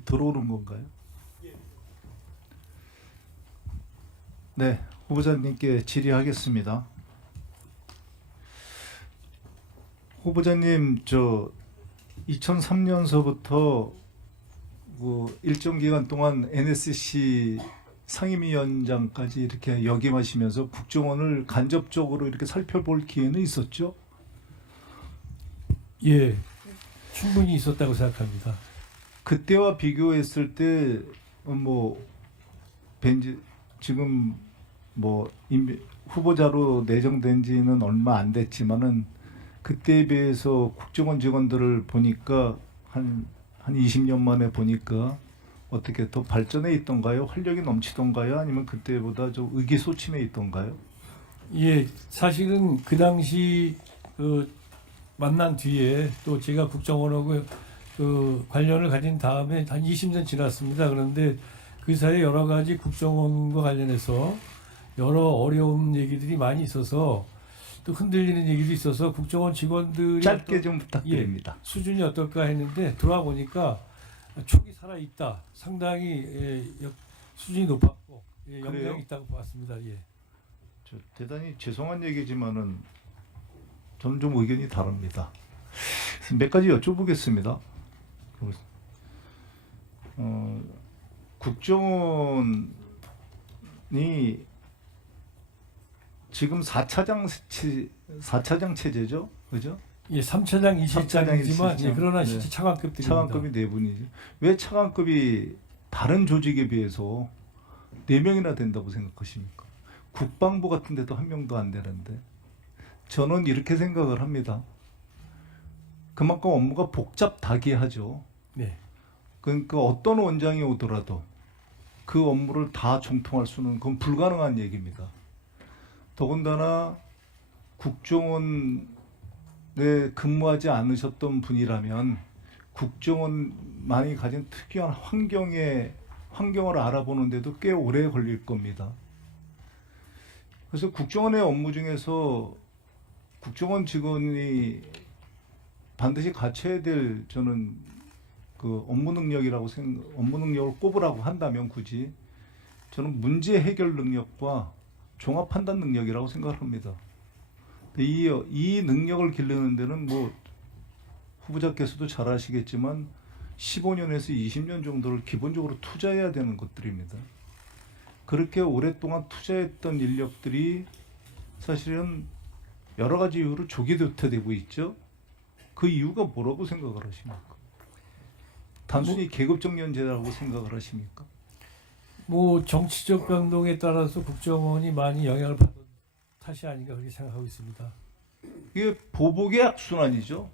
들어오는 건가요? 네, 후보자님께 질의하겠습니다. 후보자님, 2003년서부터 그 일정 기간 동안 NSC 상임위원장까지 이렇게 역임하시면서 국정원을 간접적으로 이렇게 살펴볼 기회는 있었죠? 예, 충분히 있었다고 생각합니다. 그때와 비교했을 때 벤지 지금 후보자로 내정된 지는 얼마 안 됐지만은 그때에 비해서 국정원 직원들을 보니까 한 20년 만에 보니까 어떻게 더 발전해 있던가요? 활력이 넘치던가요? 아니면 그때보다 좀 의기소침해 있던가요? 예, 사실은 그 당시 만난 뒤에 또 제가 국정원하고 관련을 가진 다음에 한 20년 지났습니다. 그런데 그 사이에 여러 가지 국정원과 관련해서 여러 어려운 얘기들이 많이 있어서 또 흔들리는 얘기도 있어서 국정원 직원들이 짧게 좀 부탁드립니다. 수준이 어떨까 했는데 들어와 보니까 촉이 살아 있다. 상당히 수준이 높았고 그래요? 역량이 있다고 봤습니다. 예. 대단히 죄송한 얘기지만은 저는 좀 의견이 다릅니다. 몇 가지 여쭤보겠습니다. 국정원이 지금 4차장 체제죠, 그죠? 예, 3차장, 2차장이지만 네. 그러나 실제 차관급들입니다. 차관급이 4분이죠. 왜 차관급이 다른 조직에 비해서 4명이나 된다고 생각하십니까? 국방부 같은 데도 1명도 안 되는데 저는 이렇게 생각을 합니다. 그만큼 업무가 복잡다기하죠. 네. 그러니까 어떤 원장이 오더라도 그 업무를 다 정통할 수는 그건 불가능한 얘기입니다. 더군다나 국정원에 근무하지 않으셨던 분이라면 국정원만이 가진 특이한 환경을 알아보는데도 꽤 오래 걸릴 겁니다. 그래서 국정원의 업무 중에서 국정원 직원이 반드시 갖춰야 될 저는 그 업무 능력을 꼽으라고 한다면 굳이 저는 문제 해결 능력과 종합 판단 능력이라고 생각합니다. 이 능력을 기르는 데는 후보자께서도 잘 아시겠지만 15년에서 20년 정도를 기본적으로 투자해야 되는 것들입니다. 그렇게 오랫동안 투자했던 인력들이 사실은 여러 가지 이유로 조기 도태되고 있죠. 그 이유가 뭐라고 생각을 하십니까? 단순히 계급정년제라고 생각을 하십니까? 정치적 변동에 따라서 국정원이 많이 영향을 받은 탓이 아닌가 그렇게 생각하고 있습니다. 이게 보복의 악순환이죠.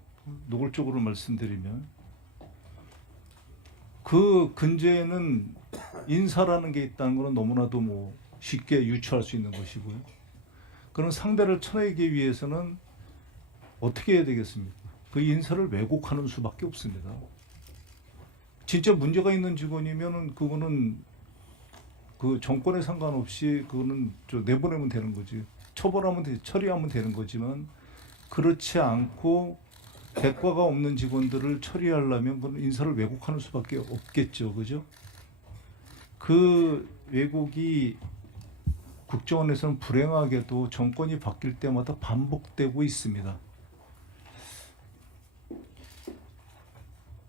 노골적으로 말씀드리면 그 근저에는 인사라는 게 있다는 것은 너무나도 쉽게 유추할 수 있는 것이고요. 그런 상대를 쳐내기 위해서는 어떻게 해야 되겠습니까? 그 인사를 왜곡하는 수밖에 없습니다. 진짜 문제가 있는 직원이면은 그거는 그 정권에 상관없이 그거는 내보내면 되는 거지. 처리하면 되는 거지만 그렇지 않고 대가가 없는 직원들을 처리하려면 그건 인사를 왜곡하는 수밖에 없겠죠. 그죠? 그 왜곡이 국정원에서는 불행하게도 정권이 바뀔 때마다 반복되고 있습니다.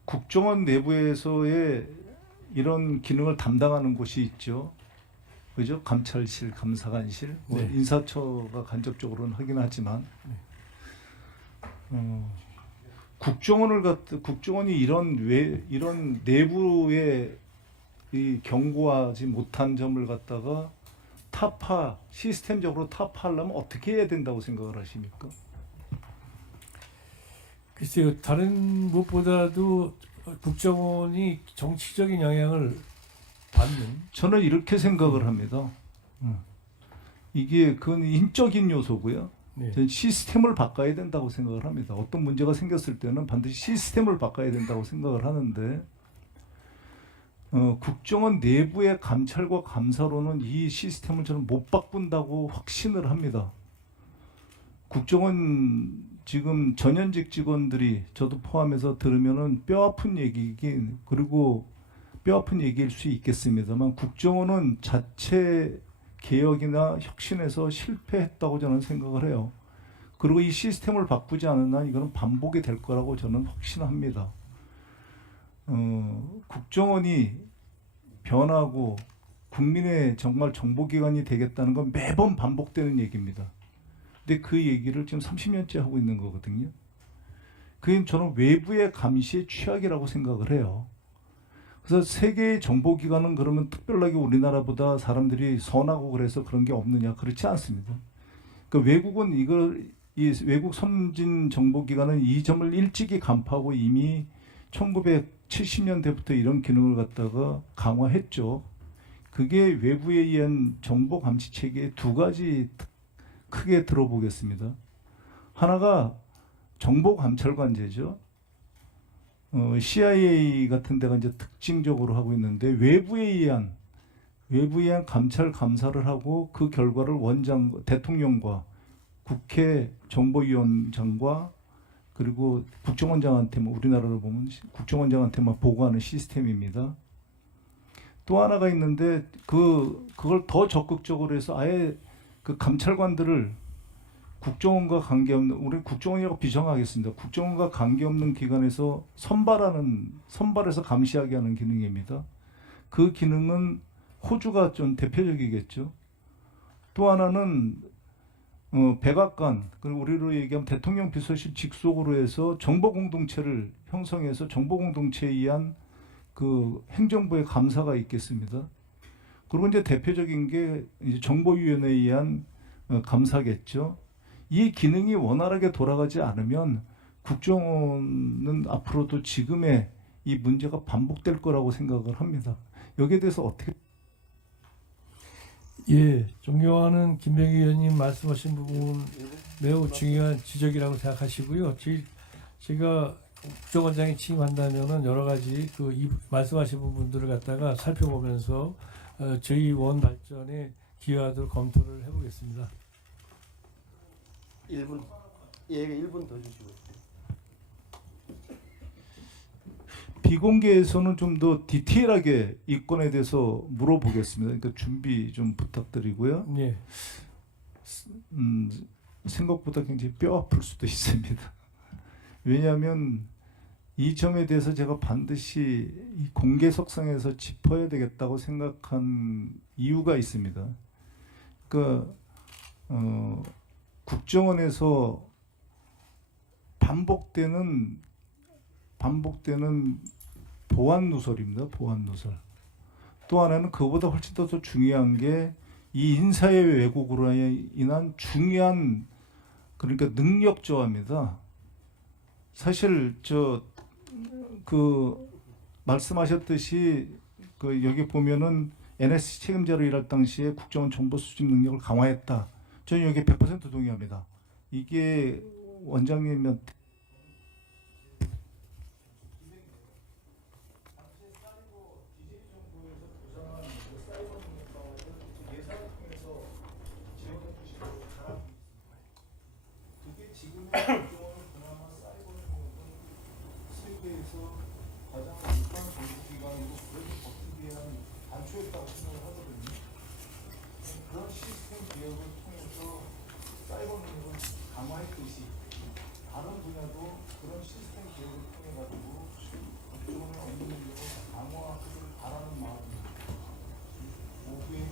국정원 내부에서의 이런 기능을 담당하는 곳이 있죠. 그죠? 감찰실, 감사관실, 네. 인사처가 간접적으로는 하긴 하지만 국정원이 이런 내부의 이 경고하지 못한 점을 갖다가 시스템적으로 타파하려면 어떻게 해야 된다고 생각을 하십니까? 글쎄요, 다른 무엇보다도 국정원이 정치적인 영향을 받는. 저는 이렇게 생각을 합니다. 이게 그건 인적인 요소고요. 네. 저는 시스템을 바꿔야 된다고 생각을 합니다. 어떤 문제가 생겼을 때는 반드시 시스템을 바꿔야 된다고 생각을 하는데 국정원 내부의 감찰과 감사로는 이 시스템을 저는 못 바꾼다고 확신을 합니다. 국정원 지금 전현직 직원들이 저도 포함해서 들으면은 뼈 아픈 얘기이긴, 그리고 뼈아픈 얘기일 수 있겠습니다만 국정원은 자체 개혁이나 혁신에서 실패했다고 저는 생각을 해요. 그리고 이 시스템을 바꾸지 않은 한 이거는 반복이 될 거라고 저는 확신합니다. 국정원이 변하고 국민의 정말 정보기관이 되겠다는 건 매번 반복되는 얘기입니다. 근데 그 얘기를 지금 30년째 하고 있는 거거든요. 그게 저는 외부의 감시의 취약이라고 생각을 해요. 그래서 세계의 정보기관은 그러면 특별하게 우리나라보다 사람들이 선하고 그래서 그런 게 없느냐? 그렇지 않습니다. 그 외국은 이 외국 선진 정보기관은 이 점을 일찍이 간파하고 이미 1970년대부터 이런 기능을 갖다가 강화했죠. 그게 외부에 의한 정보 감시 체계의 두 가지 크게 들어보겠습니다. 하나가 정보 감찰관제죠. CIA 같은 데가 이제 특징적으로 하고 있는데 외부에 의한 감찰 감사를 하고 그 결과를 대통령과 국회 정보위원장과 그리고 국정원장한테만 우리나라로 보면 국정원장한테만 보고하는 시스템입니다. 또 하나가 있는데 그걸 더 적극적으로 해서 아예 그 감찰관들을 국정원과 관계없는 우리 국정원이라고 비정하겠습니다. 국정원과 관계없는 기관에서 선발해서 감시하게 하는 기능입니다. 그 기능은 호주가 좀 대표적이겠죠. 또 하나는 백악관, 그리고 우리로 얘기하면 대통령 비서실 직속으로 해서 정보 공동체를 형성해서 정보 공동체에 의한 그 행정부의 감사가 있겠습니다. 그리고 이제 대표적인 게 이제 정보위원회에 의한 감사겠죠. 이 기능이 원활하게 돌아가지 않으면 국정원은 앞으로도 지금의 이 문제가 반복될 거라고 생각을 합니다. 여기에 대해서 어떻게? 예, 존경하는 김병기 의원님 말씀하신 부분 매우 중요한 지적이라고 생각하시고요. 제가 국정원장이 취임한다면은 여러 가지 말씀하신 부분들을 갖다가 살펴보면서 저희 원 발전에 기여하도록 검토를 해보겠습니다. 1분. 예, 1분 더 주시고. 비공개에서는 좀 더 디테일하게 이 건에 대해서 물어보겠습니다. 그러니까 준비 좀 부탁드리고요. 예. 생각보다 굉장히 뼈 아플 수도 있습니다. 왜냐하면 이 점에 대해서 제가 반드시 이 공개석상에서 짚어야 되겠다고 생각한 이유가 있습니다. 그러니까 국정원에서 반복되는 보안 누설입니다. 보안 누설. 또 하나는 그보다 훨씬 더 중요한 게 이 인사의 왜곡으로 인한 중요한 그러니까 능력 저하입니다. 사실 말씀하셨듯이 여기 보면은 NSC 책임자로 일할 당시에 국정원 정보 수집 능력을 강화했다. 저는 여기 100% 동의합니다. 이게 원장님한테 그런 시스템 개혁을 통해서 사이버 능력을 강화했듯이 다른 분야도 그런 시스템 개혁을 통해 가지고 국정원의 업무 능력을 강화하기를 바라는 마음입니다. 오후에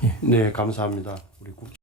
그렇지. 네, 감사합니다.